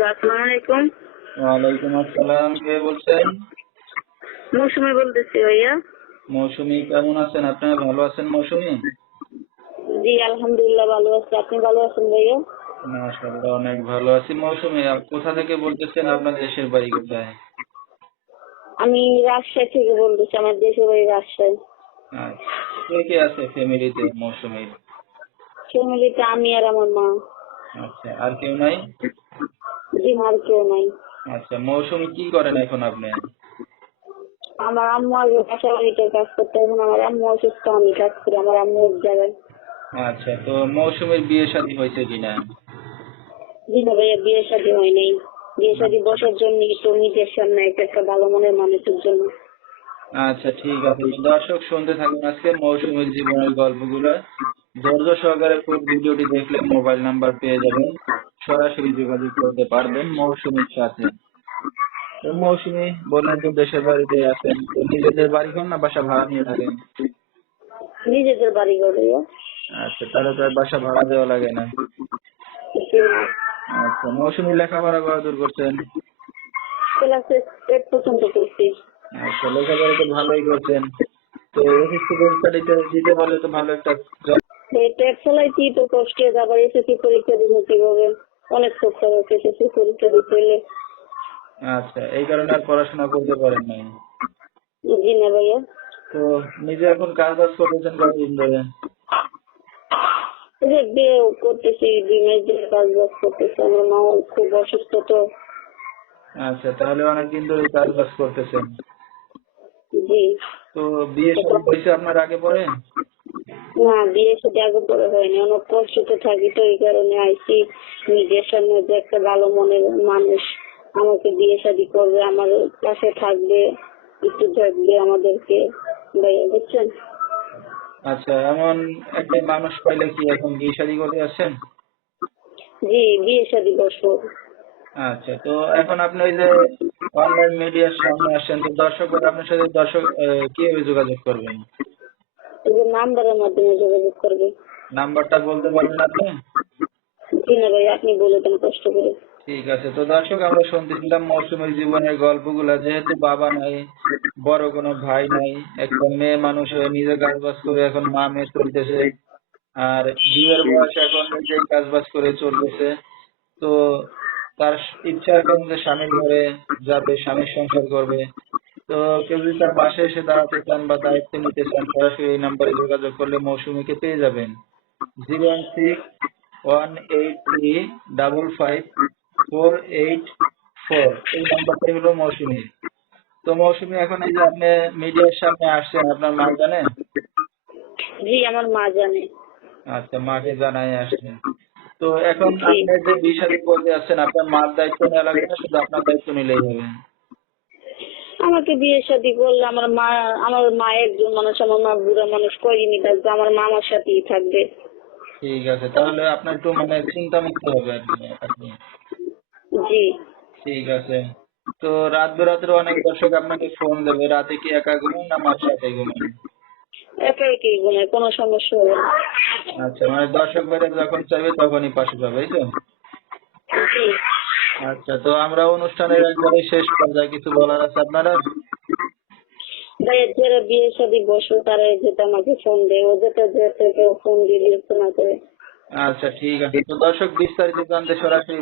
Hello আসসালামু আলাইকুম। ওয়ালাইকুম আসসালাম কে বলছেন? মৌসুমি বলতেছি ভাইয়া। মৌসুমী কেমন আছেন? আপনি ভালো আছেন মৌসুমী? জি আলহামদুলিল্লাহ ভালো আছি। আপনি ভালো আছেন ভাইয়া? মাশাআল্লাহ অনেক ভালো আছি মৌসুমী। কোথা থেকে বলতেছেন আপনার দেশের বাড়ি কোথায়? আমি রাজশাহী থেকে বলতেছি আমার দেশের বাড়ি রাজশাহী। আচ্ছা কে কে আছে ফ্যামিলিতে মৌসুমী ফ্যামিলিতে আমি আর আমার মা। আচ্ছা আর কেউ নাই? আর কেউ নাই। আচ্ছা মৌসুমী কি করেন এখন আপনি? আমার আম্মু আগে বাসা বাড়িতে কাজ করতে এখন আমার আম্মু অসুস্থ আমি কাজ করি আমার আম্মু এক জায়গায় আচ্ছা তো মৌসুমীর বিয়ে শাদী হয়েছে কিনা? জি না ভাইয়া বিয়ে শাদী হয় নাই বিয়ে শাদী বসার জন্য একটু নিজের সামনে একটা একটা ভালো মনের মানুষের জন্য। আচ্ছা ঠিক আছে। দর্শক শুনতে থাকুন আজকে মৌসুমীর জীবনের গল্পগুলো। ধৈর্য সহকারে পুরো ভিডিওটি দেখলে মোবাইল নাম্বার পেয়ে যাবেন। সরাসরি যোগাযোগ করতে পারবেন মৌসুমীর সাথে। মৌসুমী বললেন তো দেশের বাড়িতে আছেন তো নিজেদের বাড়ি ঘর না বাসা ভাড়া নিয়ে থাকেন? নিজেদের বাড়ি ঘর আচ্ছা তাহলে তো বাসা ভাড়া দেওয়া লাগে না। আচ্ছা মৌসুমী লেখাপড়া করা দূর করছেন? ক্লাসে এইট পর্যন্ত করছি। আচ্ছা লেখাপড়া তো ভালোই করছেন। তো এসএসসি দিতে পারলে তো ভালো একটা ট্যাপ চালাইছি তো কষ্টে আবার এসএসসি পরীক্ষা দিব কীভাবে? অনেক কষ্ট হচ্ছে এসএসসি পরীক্ষা দিতে আচ্ছা এই কারণে আর পড়াশোনা করতে পারেন নাই? জি না ভাইয়া। তো নিজে এখন কাজ বাজ করতেছেন কতদিন ধরে? যে বিয়ে করতেছি দিন কাজ বাজ করতেছি আমার মা খুব অসুস্থ তো। আচ্ছা তাহলে অনেকদিন ধরে কাজ বাজ করতেছেন। জি। তো বিয়ে শাদী হয়েছে আপনার আগে পরে না বিয়ে সাথে আগে পরে হয়নি অনেক কষ্টতে থাকি তো এই কারণে আইছি নিজের সামনে যে একটা ভালো মনের মানুষ আমাকে বিয়ে শাদী করবে আমার পাশে থাকবে একটু দেখবে আমাদেরকে। ভাইয়া বুঝছেন? আচ্ছা এমন একটা মানুষ পাইলে কি এখন বিয়ে শাদী করতে আসছেন জি বিয়ে শাদী বসবো আচ্ছা তো এখন আপনি ওই যে অনলাইন মিডিয়ার সামনে আসছেন তো দর্শকরা আপনার সাথে দর্শক কীভাবে যোগাযোগ করবেন? যে নাম্বারের মাধ্যমে যোগাযোগ করবে। নাম্বারটা বলতে পারবেন আপনি? জি না ভাই আপনি বলে দেন কষ্ট করে। ঠিক আছে তো দর্শক আমরা শুনতেছিলাম মৌসুমীর জীবনের গল্পগুলা। যেহেতু বাবা নাই বড় কোনো ভাই নাই একটা মেয়ে মানুষ হয়ে নিজে কাজ বাজ করে এখন মা মেয়ে চলতেছে। আর বিয়ের বয়স এখন নিজে কাজ বাজ করে চলতেছে। তো তার ইচ্ছা এখন যে স্বামীর ঘরে যাবে স্বামীর সংসার করবে। তো কেউ যদি তার পাশে এসে দাঁড়াতে চান বা দায়িত্ব নিতে চান সরাসরি এই নাম্বারে যোগাযোগ করলে মৌসুমীকে পেয়ে যাবেন। Zero one six one eight three double five four eight four. এই নাম্বারটাই হলো মৌসুমী তো মৌসুমী এখন এই যে আপনি মিডিয়ার সামনে আসছেন আপনার মা জানেন জি আমার মা জানে। আচ্ছা মাকে জানাই আসছেন। তো এখন আপনি যে বিষয় করতে আসছেন আপনার মার দায়িত্ব নেওয়া লাগবে না শুধু আপনার দায়িত্ব নিলেই হবে? আমাকে বিয়ে শাদী করলে আমার মা আমার মা একজন মানুষ আমার মা বুড়া মানুষ করিনি থাকবে আমার মা আমার সাথেই থাকবে। ঠিক আছে তাহলে আপনার একটু মানে চিন্তা মুক্ত হবে আপনি জি। ঠিক আছে। তো রাত বেরাতের অনেক দর্শক আপনাকে ফোন দেবে রাতে কি একা ঘুমান না মার সাথে ঘুমান? একা একই ঘুমায় কোনো সমস্যা হবে না। আচ্ছা মানে দর্শক বেড়ে যখন চাইবে তখনই পাশে যাবে এই তো? আচ্ছা তো আমরা অনুষ্ঠানের একবারে শেষ পর্যায়ে কিছু বলার আছে আপনারা? যারা বিয়ে শাদি বসে তারা আমাকে ফোন দেয় যেতে কেউ ফোন দিয়ে বিরক্ত না করে। আচ্ছা ঠিক আছে। তো দর্শক বিস্তারিত জানতে সরাসরি